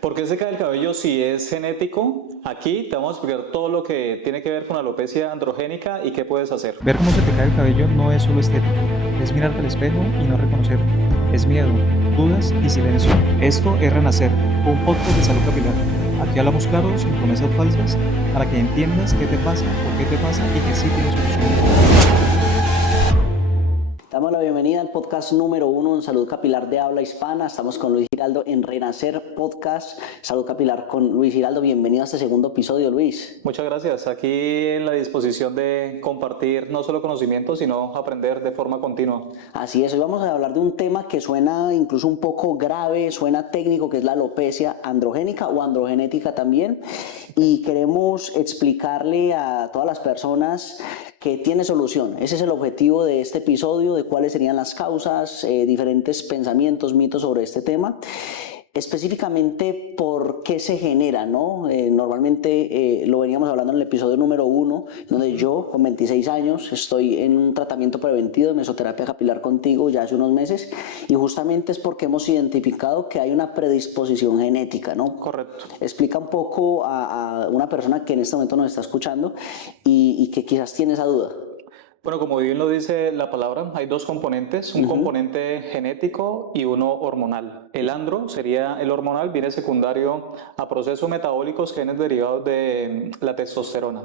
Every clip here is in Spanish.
¿Por qué se cae el cabello si es genético? Aquí te vamos a explicar todo lo que tiene que ver con la alopecia androgénica y qué puedes hacer. Ver cómo se te cae el cabello no es solo estético, es mirarte al espejo y no reconocerte. Es miedo, dudas y silencio. Esto es Renacer, un podcast de salud capilar. Aquí hablamos claro, sin promesas falsas, para que entiendas qué te pasa, por qué te pasa y que sí tienes solución. Damos la bienvenida al podcast número 1 en Salud Capilar de habla hispana. Estamos con Luis Giraldo en Renacer Podcast, Salud Capilar con Luis Giraldo. Bienvenido a este segundo episodio, Luis. Muchas gracias. Aquí en la disposición de compartir no solo conocimientos, sino aprender de forma continua. Así es, hoy vamos a hablar de un tema que suena incluso un poco grave, suena técnico, que es la alopecia androgénica o androgenética también. Y queremos explicarle a todas las personas que tiene solución. Ese es el objetivo de este episodio, de cuáles serían las causas, diferentes pensamientos, mitos sobre este tema. Específicamente por qué se genera, ¿no? Normalmente lo veníamos hablando en el episodio número 1, donde yo con 26 años estoy en un tratamiento preventivo de mesoterapia capilar contigo ya hace unos meses, y justamente es porque hemos identificado que hay una predisposición genética, ¿no? Correcto. Explica un poco a una persona que en este momento nos está escuchando y que quizás tiene esa duda. Bueno, como bien lo dice la palabra, hay dos componentes, un componente genético y uno hormonal. El andro sería el hormonal, viene secundario a procesos metabólicos, genes derivados de la testosterona.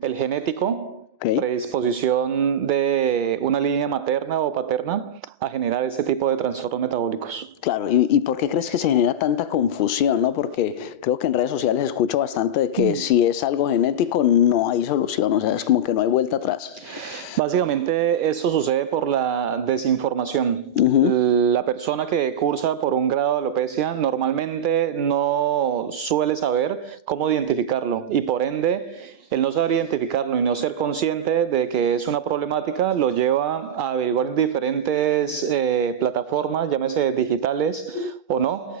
El genético, predisposición de una línea materna o paterna a generar ese tipo de trastornos metabólicos. Claro, ¿y por qué crees que se genera tanta confusión, no? Porque creo que en redes sociales escucho bastante de que si es algo genético no hay solución, o sea, es como que no hay vuelta atrás. Básicamente esto sucede por la desinformación. La persona que cursa por un grado de alopecia normalmente no suele saber cómo identificarlo y por ende el no saber identificarlo y no ser consciente de que es una problemática lo lleva a averiguar en diferentes plataformas, llámese digitales o no,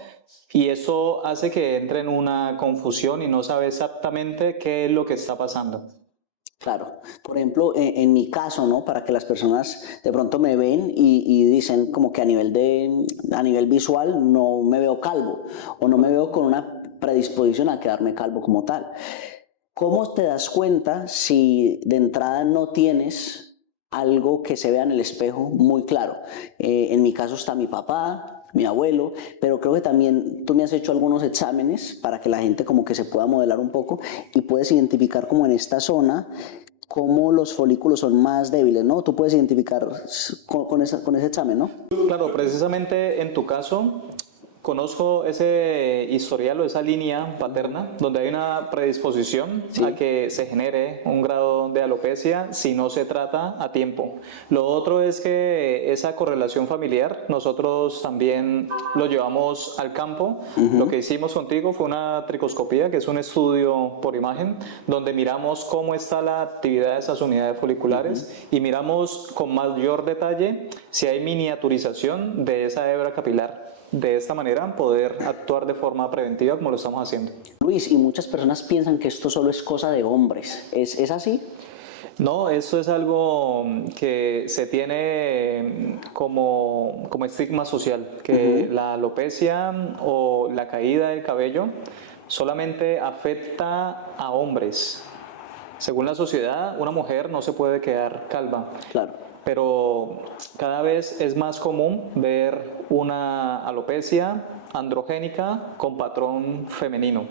y eso hace que entre en una confusión y no sabe exactamente qué es lo que está pasando. Claro, por ejemplo, en mi caso, ¿no? Para que las personas de pronto me ven y dicen como que a nivel visual no me veo calvo o no me veo con una predisposición a quedarme calvo como tal. ¿Cómo te das cuenta si de entrada no tienes algo que se vea en el espejo muy claro? En mi caso está mi papá, mi abuelo, pero creo que también tú me has hecho algunos exámenes para que la gente como que se pueda modelar un poco y puedes identificar como en esta zona cómo los folículos son más débiles, ¿no? Tú puedes identificar con ese examen, ¿no? Claro, precisamente en tu caso conozco ese historial o esa línea paterna donde hay una predisposición a que se genere un grado de alopecia si no se trata a tiempo. Lo otro es que esa correlación familiar nosotros también lo llevamos al campo. Lo que hicimos contigo fue una tricoscopía, que es un estudio por imagen donde miramos cómo está la actividad de esas unidades foliculares y miramos con mayor detalle si hay miniaturización de esa hebra capilar. De esta manera poder actuar de forma preventiva como lo estamos haciendo. Luis, y muchas personas piensan que esto solo es cosa de hombres. ¿Es así? No, eso es algo que se tiene como estigma social, que la alopecia o la caída del cabello solamente afecta a hombres. Según la sociedad, una mujer no se puede quedar calva. Claro. Pero cada vez es más común ver una alopecia androgénica con patrón femenino.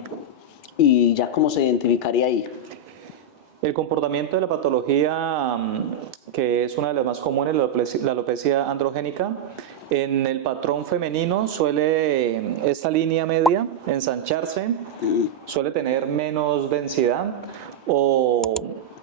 ¿Y ya cómo se identificaría ahí? El comportamiento de la patología, que es una de las más comunes, la alopecia androgénica, en el patrón femenino suele esta línea media ensancharse, suele tener menos densidad, o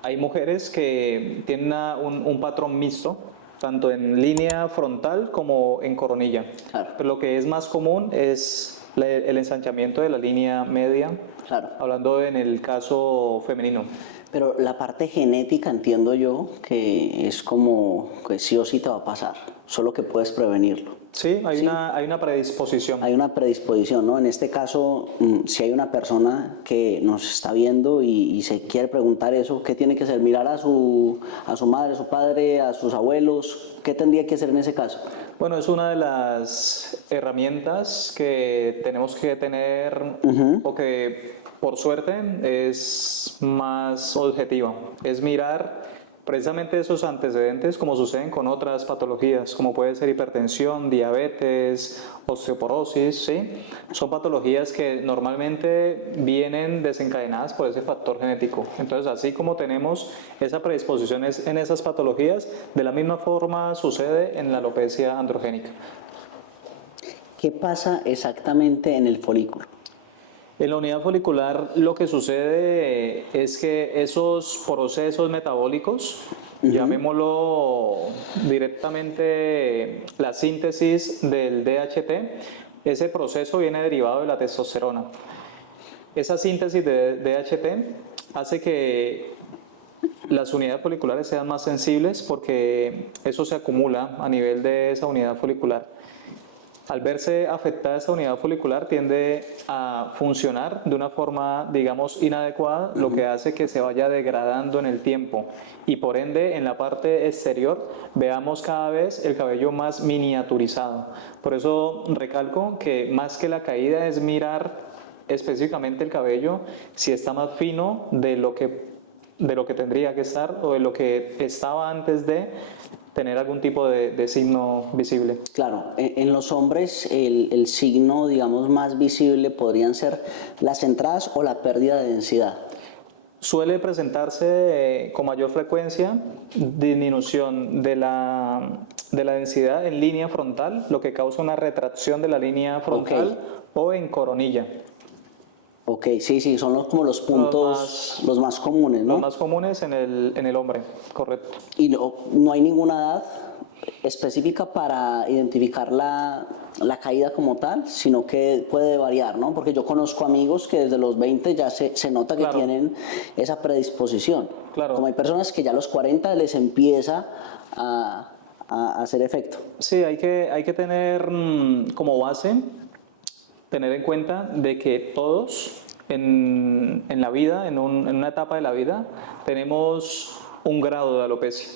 hay mujeres que tienen un patrón mixto, tanto en línea frontal como en coronilla. Claro. Pero lo que es más común es el ensanchamiento de la línea media, Claro. hablando en el caso femenino. Pero la parte genética entiendo yo que es como que sí o sí te va a pasar, solo que puedes prevenirlo. Sí, hay una predisposición. Hay una predisposición, ¿no? En este caso, si hay una persona que nos está viendo y se quiere preguntar eso, ¿qué tiene que hacer? ¿Mirar a su madre, a su padre, a sus abuelos? ¿Qué tendría que hacer en ese caso? Bueno, es una de las herramientas que tenemos que tener o que por suerte es más objetiva. Es mirar precisamente esos antecedentes como suceden con otras patologías, como puede ser hipertensión, diabetes, osteoporosis, ¿sí? Son patologías que normalmente vienen desencadenadas por ese factor genético. Entonces, así como tenemos esa predisposición en esas patologías, de la misma forma sucede en la alopecia androgénica. ¿Qué pasa exactamente en el folículo? En la unidad folicular lo que sucede es que esos procesos metabólicos, llamémoslo directamente la síntesis del DHT, ese proceso viene derivado de la testosterona. Esa síntesis de DHT hace que las unidades foliculares sean más sensibles porque eso se acumula a nivel de esa unidad folicular. Al verse afectada esa unidad folicular tiende a funcionar de una forma, digamos, inadecuada, lo que hace que se vaya degradando en el tiempo y por ende en la parte exterior veamos cada vez el cabello más miniaturizado. Por eso recalco que más que la caída es mirar específicamente el cabello si está más fino de lo que tendría que estar o de lo que estaba antes de tener algún tipo de signo visible. Claro, en los hombres el signo, digamos, más visible podrían ser las entradas o la pérdida de densidad. Suele presentarse con mayor frecuencia disminución de la densidad en línea frontal, lo que causa una retracción de la línea frontal o en coronilla. Ok, sí, son como los puntos los más comunes, ¿no? Los más comunes en el hombre, correcto. Y no hay ninguna edad específica para identificar la caída como tal, sino que puede variar, ¿no? Porque yo conozco amigos que desde los 20 ya se nota que tienen esa predisposición. Claro. Como hay personas que ya a los 40 les empieza a hacer efecto. Sí, hay que tener como base, tener en cuenta de que todos en la vida, en una etapa de la vida, tenemos un grado de alopecia,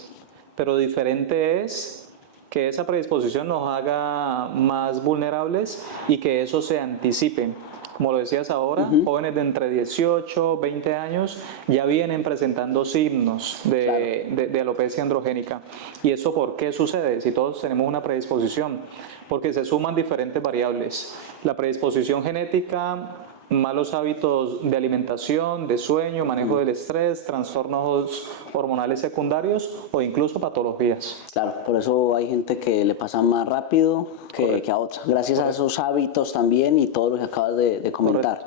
pero diferente es que esa predisposición nos haga más vulnerables y que eso se anticipe. Como lo decías ahora, jóvenes de entre 18, 20 años ya vienen presentando signos de alopecia androgénica. ¿Y eso por qué sucede? Si todos tenemos una predisposición, porque se suman diferentes variables. La predisposición genética, malos hábitos de alimentación, de sueño, manejo del estrés, trastornos hormonales secundarios o incluso patologías. Claro, por eso hay gente que le pasa más rápido que a otras, gracias a esos hábitos también y todo lo que acabas de comentar.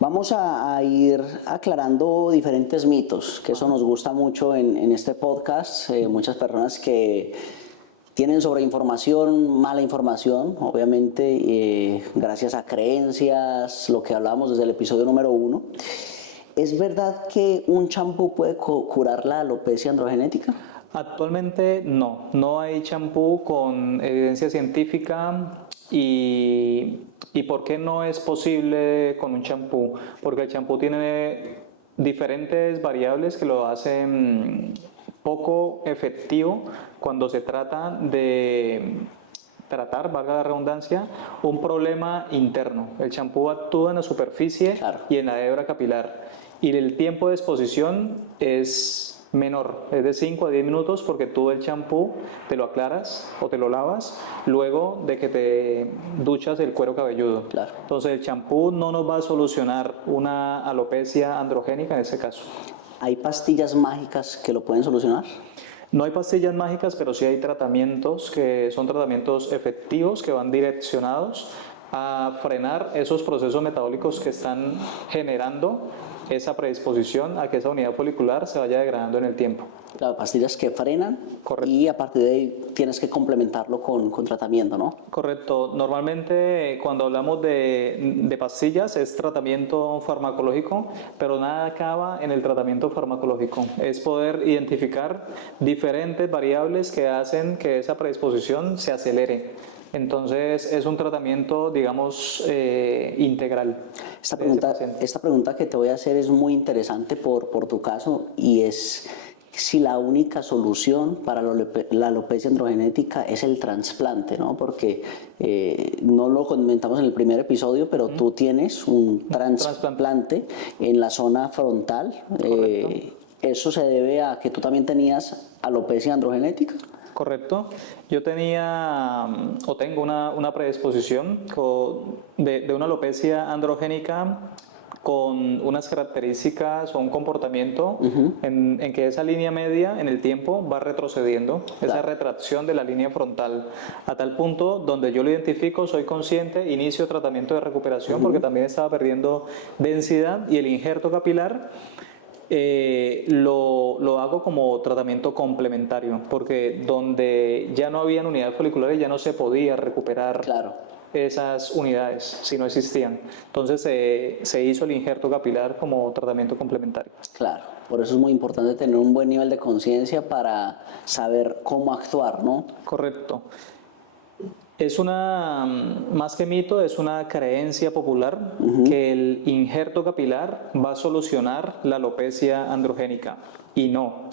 Vamos a ir aclarando diferentes mitos, que eso nos gusta mucho en este podcast. Muchas personas que tienen sobreinformación, mala información, obviamente, gracias a creencias, lo que hablábamos desde el episodio número 1. ¿Es verdad que un champú puede curar la alopecia androgenética? Actualmente no hay champú con evidencia científica. ¿Y por qué no es posible con un champú? Porque el champú tiene diferentes variables que lo hacen poco efectivo cuando se trata de tratar, valga la redundancia, un problema interno. El champú actúa en la superficie y en la hebra capilar y el tiempo de exposición es menor, es de 5 a 10 minutos porque tú el champú te lo aclaras o te lo lavas luego de que te duchas el cuero cabelludo. Claro. Entonces el champú no nos va a solucionar una alopecia androgénica en ese caso. ¿Hay pastillas mágicas que lo pueden solucionar? No hay pastillas mágicas, pero sí hay tratamientos que son tratamientos efectivos que van direccionados a frenar esos procesos metabólicos que están generando esa predisposición a que esa unidad folicular se vaya degradando en el tiempo. Claro, pastillas que frenan. Correcto. Y a partir de ahí tienes que complementarlo con tratamiento, ¿no? Correcto. Normalmente cuando hablamos de pastillas es tratamiento farmacológico, pero nada acaba en el tratamiento farmacológico. Es poder identificar diferentes variables que hacen que esa predisposición se acelere. Entonces es un tratamiento, digamos, integral. Esta pregunta que te voy a hacer es muy interesante por tu caso y es, si la única solución para la alopecia androgenética es el trasplante, ¿no? Porque no lo comentamos en el primer episodio, pero tú tienes un trasplante en la zona frontal. ¿Eso se debe a que tú también tenías alopecia androgenética? Correcto. Yo tenía o tengo una predisposición de una alopecia androgénica con unas características o un comportamiento en que esa línea media en el tiempo va retrocediendo, esa retracción de la línea frontal, a tal punto donde yo lo identifico, soy consciente, inicio tratamiento de recuperación porque también estaba perdiendo densidad y el injerto capilar lo hago como tratamiento complementario, porque donde ya no habían unidades foliculares ya no se podía recuperar esas unidades si no existían. Entonces se hizo el injerto capilar como tratamiento complementario. Claro, por eso es muy importante tener un buen nivel de conciencia para saber cómo actuar, ¿no? Correcto. Es más que mito, es una creencia popular que el injerto capilar va a solucionar la alopecia androgénica y no.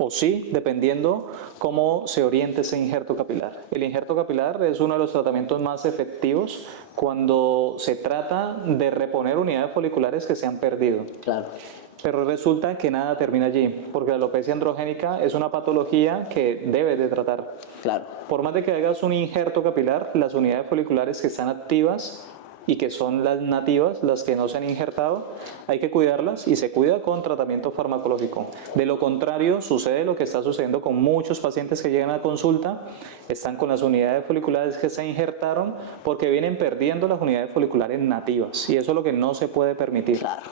O sí, dependiendo cómo se oriente ese injerto capilar. El injerto capilar es uno de los tratamientos más efectivos cuando se trata de reponer unidades foliculares que se han perdido. Claro. Pero resulta que nada termina allí, porque la alopecia androgénica es una patología que debes de tratar. Claro. Por más de que hagas un injerto capilar, las unidades foliculares que están activas y que son las nativas, las que no se han injertado, hay que cuidarlas y se cuida con tratamiento farmacológico. De lo contrario, sucede lo que está sucediendo con muchos pacientes que llegan a consulta, están con las unidades foliculares que se injertaron porque vienen perdiendo las unidades foliculares nativas y eso es lo que no se puede permitir. Claro.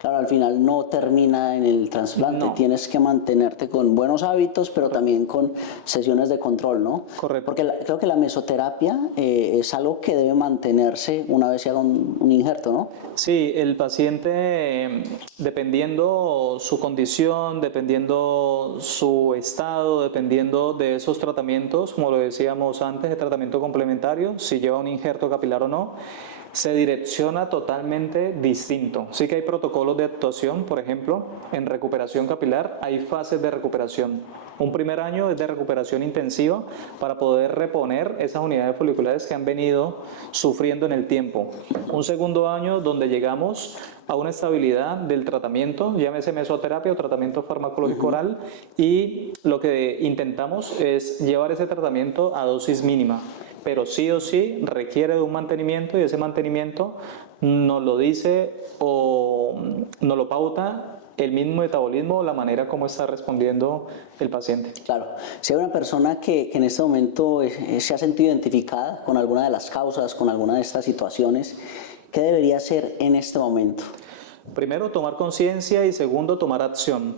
Claro, al final no termina en el trasplante, tienes que mantenerte con buenos hábitos, pero también con sesiones de control, ¿no? Correcto. Porque creo que la mesoterapia es algo que debe mantenerse una vez se haga un injerto, ¿no? Sí, el paciente, dependiendo su condición, dependiendo su estado, dependiendo de esos tratamientos, como lo decíamos antes, de tratamiento complementario, si lleva un injerto capilar o no, se direcciona totalmente distinto. Sí que hay protocolos de actuación, por ejemplo, en recuperación capilar hay fases de recuperación. Un primer año es de recuperación intensiva para poder reponer esas unidades foliculares que han venido sufriendo en el tiempo. Un segundo año donde llegamos a una estabilidad del tratamiento, llámese mesoterapia o tratamiento farmacológico oral, y lo que intentamos es llevar ese tratamiento a dosis mínima. Pero sí o sí requiere de un mantenimiento y ese mantenimiento nos lo dice o nos lo pauta el mismo metabolismo o la manera como está respondiendo el paciente. Claro, si hay una persona que en este momento se ha sentido identificada con alguna de las causas, con alguna de estas situaciones, ¿qué debería hacer en este momento? Primero, tomar conciencia y segundo, tomar acción.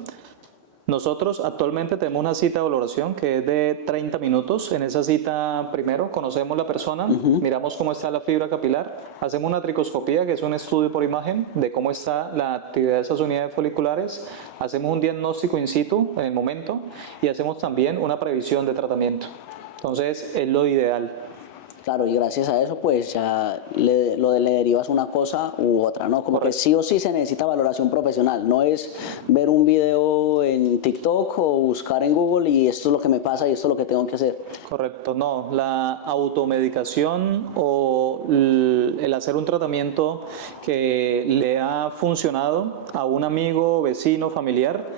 Nosotros actualmente tenemos una cita de valoración que es de 30 minutos. En esa cita, primero, conocemos la persona, miramos cómo está la fibra capilar, hacemos una tricoscopía, que es un estudio por imagen de cómo está la actividad de esas unidades foliculares, hacemos un diagnóstico in situ en el momento y hacemos también una previsión de tratamiento. Entonces, es lo ideal. Claro, y gracias a eso pues ya le derivas una cosa u otra, ¿no? Como Correcto. que sí o sí se necesita valoración profesional, no es ver un video en TikTok o buscar en Google y esto es lo que me pasa y esto es lo que tengo que hacer. Correcto, no, la automedicación o el hacer un tratamiento que le ha funcionado a un amigo, vecino, familiar,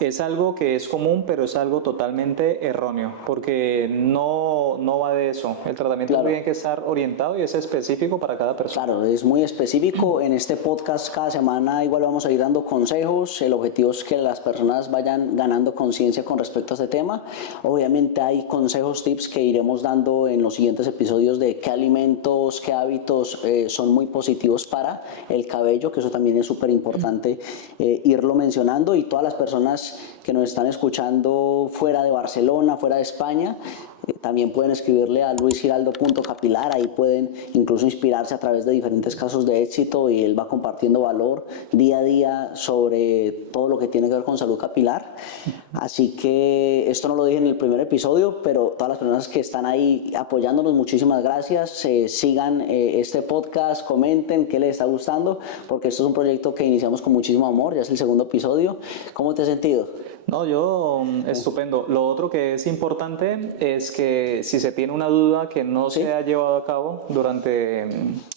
es algo que es común, pero es algo totalmente erróneo, porque no va de eso. El tratamiento tiene que estar orientado y es específico para cada persona. Claro, es muy específico. En este podcast cada semana igual vamos a ir dando consejos. El objetivo es que las personas vayan ganando conciencia con respecto a este tema. Obviamente hay consejos, tips que iremos dando en los siguientes episodios de qué alimentos, qué hábitos son muy positivos para el cabello, que eso también es súper importante irlo mencionando, y todas las personas que nos están escuchando fuera de Barcelona, fuera de España, También pueden escribirle a luisgiraldo.capilar, ahí pueden incluso inspirarse a través de diferentes casos de éxito y él va compartiendo valor día a día sobre todo lo que tiene que ver con salud capilar. Así que esto no lo dije en el primer episodio, pero todas las personas que están ahí apoyándonos, muchísimas gracias. Sigan este podcast, comenten qué les está gustando, porque esto es un proyecto que iniciamos con muchísimo amor, ya es el segundo episodio. ¿Cómo te has sentido? No, yo estupendo. Lo otro que es importante es que si se tiene una duda que no se ha llevado a cabo durante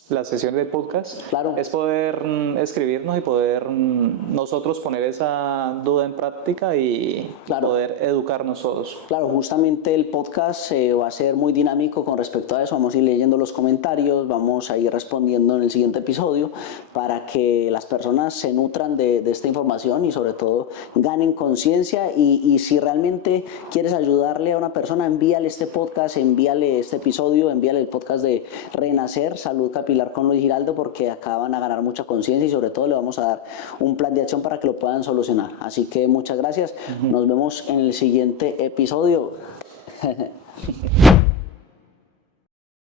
la sesión del podcast, Claro. es poder escribirnos y poder nosotros poner esa duda en práctica y Claro. poder educarnos todos. Claro, justamente el podcast va a ser muy dinámico con respecto a eso. Vamos a ir leyendo los comentarios, vamos a ir respondiendo en el siguiente episodio para que las personas se nutran de esta información y sobre todo ganen conciencia. Y si realmente quieres ayudarle a una persona, envíale este podcast, envíale este episodio, envíale el podcast de Renacer, Salud Capilar con Luis Giraldo, porque acá van a ganar mucha conciencia y sobre todo le vamos a dar un plan de acción para que lo puedan solucionar. Así que muchas gracias, nos vemos en el siguiente episodio.